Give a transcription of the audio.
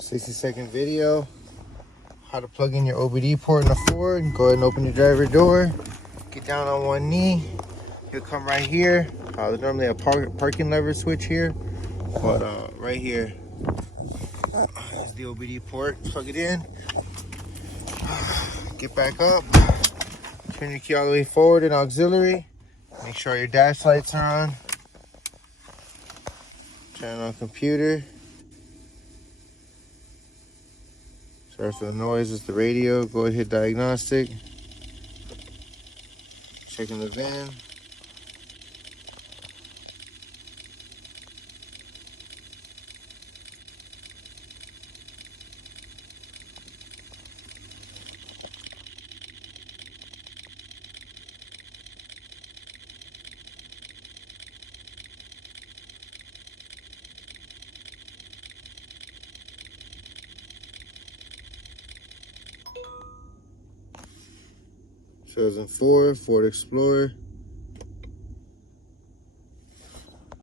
60-second video. How to plug in your OBD port in the Ford. Go ahead and open your driver door. Get down on one knee. You'll come right here. There's normally a parking lever switch here, but right here is the OBD port. Plug it in. Get back up. Turn your key all the way forward in auxiliary. Make sure your dash lights are on. Turn on computer. Sorry for the noise, it's the radio. Go ahead, hit diagnostic. Checking the VIN. Shows in Ford Explorer.